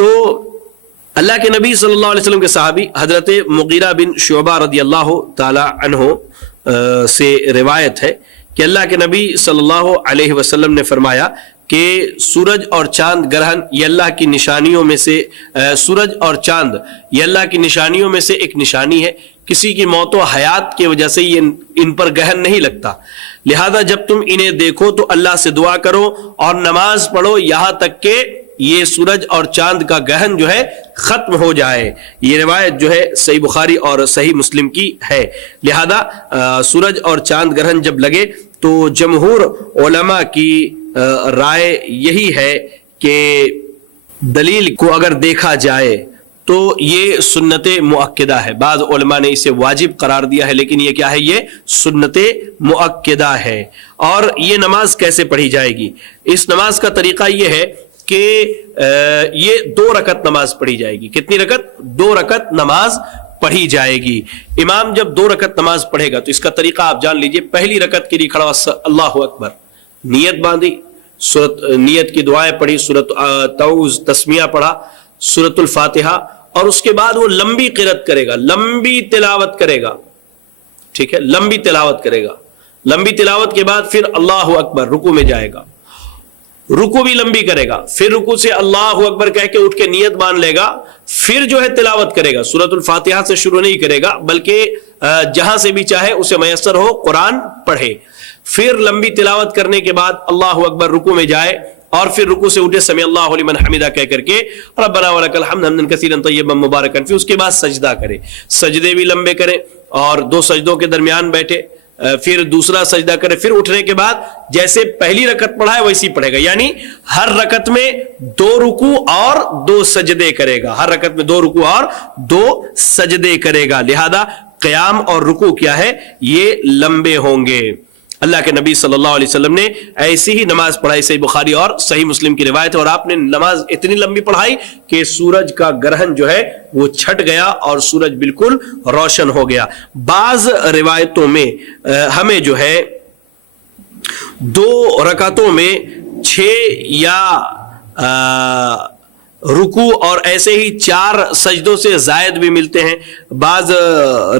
تو اللہ کے نبی صلی اللہ علیہ وسلم کے صحابی حضرت مغیرہ بن شعبہ رضی اللہ تعالی عنہ سے روایت ہے کہ اللہ کے نبی صلی اللہ علیہ وسلم نے فرمایا کہ سورج اور چاند گرہن یہ اللہ کی نشانیوں میں سے سورج اور چاند یہ اللہ کی نشانیوں میں سے ایک نشانی ہے، کسی کی موت و حیات کی وجہ سے یہ ان پر گہن نہیں لگتا، لہذا جب تم انہیں دیکھو تو اللہ سے دعا کرو اور نماز پڑھو یہاں تک کہ یہ سورج اور چاند کا گہن جو ہے ختم ہو جائے۔ یہ روایت جو ہے صحیح بخاری اور صحیح مسلم کی ہے۔ لہذا سورج اور چاند گرہن جب لگے تو جمہور علماء کی رائے یہی ہے کہ دلیل کو اگر دیکھا جائے تو یہ سنت مؤکدہ ہے۔ بعض علماء نے اسے واجب قرار دیا ہے، لیکن یہ کیا ہے؟ یہ سنت مؤکدہ ہے۔ اور یہ نماز کیسے پڑھی جائے گی؟ اس نماز کا طریقہ یہ ہے کہ یہ 2 رکعت نماز پڑھی جائے گی۔ کتنی رکعت؟ 2 رکعت نماز پڑھی جائے گی۔ امام جب 2 رکعت نماز پڑھے گا تو اس کا طریقہ آپ جان لیجئے۔ پہلی رکعت کے لیے کھڑا ہوا اللہ اکبر، نیت باندھی، نیت کی دعائیں پڑھی، سورۃ تعوذ تسمیہ پڑھا، سورۃ الفاتحہ، اور اس کے بعد وہ لمبی قرات کرے گا، لمبی تلاوت کرے گا، ٹھیک ہے، لمبی تلاوت کرے گا۔ لمبی تلاوت کے بعد پھر اللہ اکبر، رکوع میں جائے گا، رکوع بھی لمبی کرے گا، پھر رکوع سے اللہ اکبر کہہ کے اٹھ کے نیت باندھ لے گا، پھر جو ہے تلاوت کرے گا۔ سورۃ الفاتحہ سے شروع نہیں کرے گا، بلکہ جہاں سے بھی چاہے اسے میسر ہو قرآن پڑھے۔ پھر لمبی تلاوت کرنے کے بعد اللہ اکبر، رکوع میں جائے، اور پھر رکوع سے اٹھے سمع اللہ لمن حمدہ کہہ کر کے ربنا ولک الحمد حمدا کثیرا طیبا مبارکا، پھر اس کے بعد سجدہ کرے، سجدے بھی لمبے کرے اور 2 سجدوں کے درمیان بیٹھے، پھر دوسرا سجدہ کرے، پھر اٹھنے کے بعد جیسے پہلی رکعت پڑھا ہے ویسی پڑھے گا، یعنی ہر رکعت میں 2 رکوع اور 2 سجدے کرے گا، ہر رکعت میں 2 رکوع اور 2 سجدے کرے گا۔ لہذا قیام اور رکوع کیا ہے؟ یہ لمبے ہوں گے۔ اللہ کے نبی صلی اللہ علیہ وسلم نے ایسی ہی نماز پڑھائی، صحیح بخاری اور صحیح مسلم کی روایت ہے، اور آپ نے نماز اتنی لمبی پڑھائی کہ سورج کا گرہن جو ہے وہ چھٹ گیا اور سورج بالکل روشن ہو گیا۔ بعض روایتوں میں ہمیں جو ہے 2 رکعتوں میں 6 یا رکوع اور ایسے ہی 4 سجدوں سے زائد بھی ملتے ہیں۔ بعض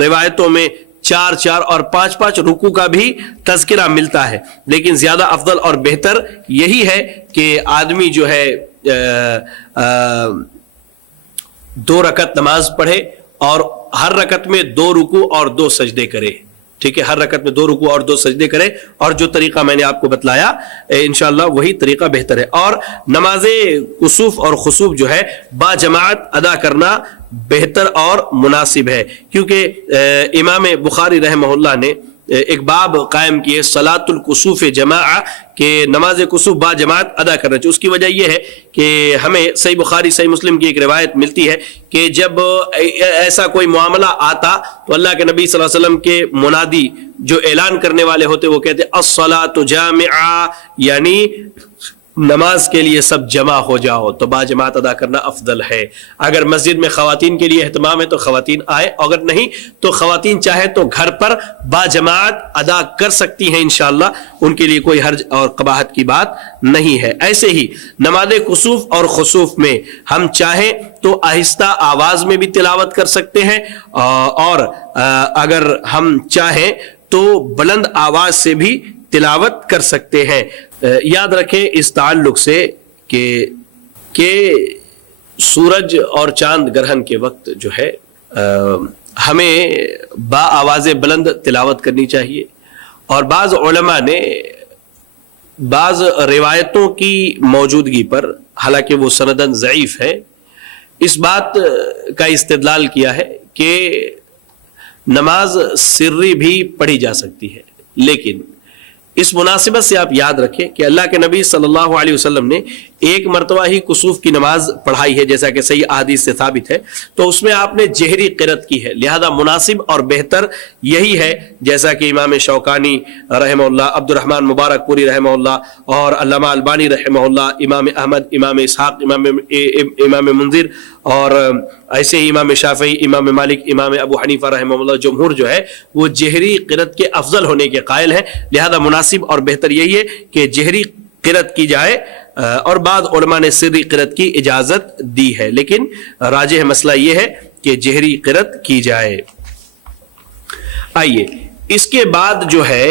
روایتوں میں 4 اور 5 رکوع کا بھی تذکرہ ملتا ہے، لیکن زیادہ افضل اور بہتر یہی ہے کہ آدمی جو ہے 2 رکعت نماز پڑھے اور ہر رکعت میں 2 رکوع اور 2 سجدے کرے، ٹھیک ہے، ہر رکعت میں 2 رکوع اور 2 سجدے کرے، اور جو طریقہ میں نے آپ کو بتلایا انشاءاللہ وہی طریقہ بہتر ہے۔ اور نماز کسوف اور خسوف جو ہے با جماعت ادا کرنا بہتر اور مناسب ہے، کیونکہ امام بخاری رحمہ اللہ نے ایک باب قائم کیے صلاۃ الکسوف جماعہ، کہ نماز کسوف با جماعت ادا کرنا چاہیے۔ اس کی وجہ یہ ہے کہ ہمیں صحیح بخاری صحیح مسلم کی ایک روایت ملتی ہے کہ جب ایسا کوئی معاملہ آتا تو اللہ کے نبی صلی اللہ علیہ وسلم کے منادی جو اعلان کرنے والے ہوتے وہ کہتے الصلاۃ جامعہ، یعنی نماز کے لیے سب جمع ہو جاؤ، تو با جماعت ادا کرنا افضل ہے۔ اگر مسجد میں خواتین کے لیے اہتمام ہے تو خواتین آئے، اگر نہیں تو خواتین چاہے تو گھر پر با جماعت ادا کر سکتی ہیں انشاءاللہ، ان کے لیے کوئی حرج اور قباحت کی بات نہیں ہے۔ ایسے ہی نماز کسوف اور خسوف میں ہم چاہیں تو آہستہ آواز میں بھی تلاوت کر سکتے ہیں، اور اگر ہم چاہیں تو بلند آواز سے بھی تلاوت کر سکتے ہیں۔ یاد رکھیں اس تعلق سے کہ سورج اور چاند گرہن کے وقت جو ہے ہمیں با آواز بلند تلاوت کرنی چاہیے، اور بعض علماء نے بعض روایتوں کی موجودگی پر، حالانکہ وہ سندن ضعیف ہے، اس بات کا استدلال کیا ہے کہ نماز سری بھی پڑھی جا سکتی ہے، لیکن اس مناسبت سے آپ یاد رکھیں کہ اللہ کے نبی صلی اللہ علیہ وسلم نے 1 مرتبہ ہی کسوف کی نماز پڑھائی ہے، جیسا کہ صحیح احادیث سے ثابت ہے، تو اس میں آپ نے جہری قرات کی ہے، لہذا مناسب اور بہتر یہی ہے، جیسا کہ امام شوکانی رحمہ اللہ، عبد الرحمن مبارک پوری رحمہ اللہ، اور علامہ البانی رحمہ اللہ، امام احمد، امام اسحاق، امام منذر، اور ایسے ہی امام شافعی، امام مالک، امام ابو حنیفہ رحمہ اللہ، جمہور جو ہے وہ جہری قرات کے افضل ہونے کے قائل ہیں، لہذا مناسب اور بہتر یہی ہے کہ جہری قرات کی جائے اور بعض علماء نے سری قرأت کی اجازت دی ہے، لیکن راجح مسئلہ یہ ہے کہ جہری قرأت کی جائے۔ آئیے اس کے بعد جو ہے